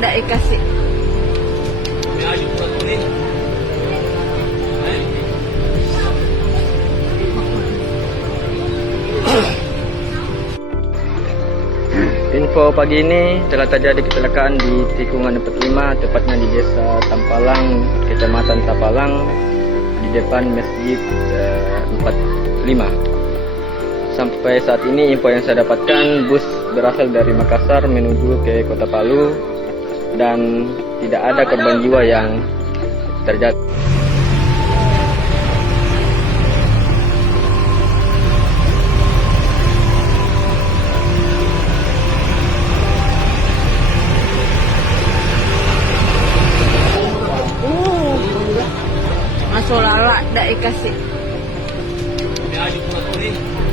dak kasih. Info pagi ini telah terjadi kecelakaan di tikungan 45, tepatnya di Desa Tampalang, Kecamatan Tapalang, di depan Masjid 45. Sampai saat ini info yang saya dapatkan, bus berasal dari Makassar menuju ke Kota Palu dan tidak ada korban jiwa yang terjadi. Masuk lala dak kasih. May ayun po na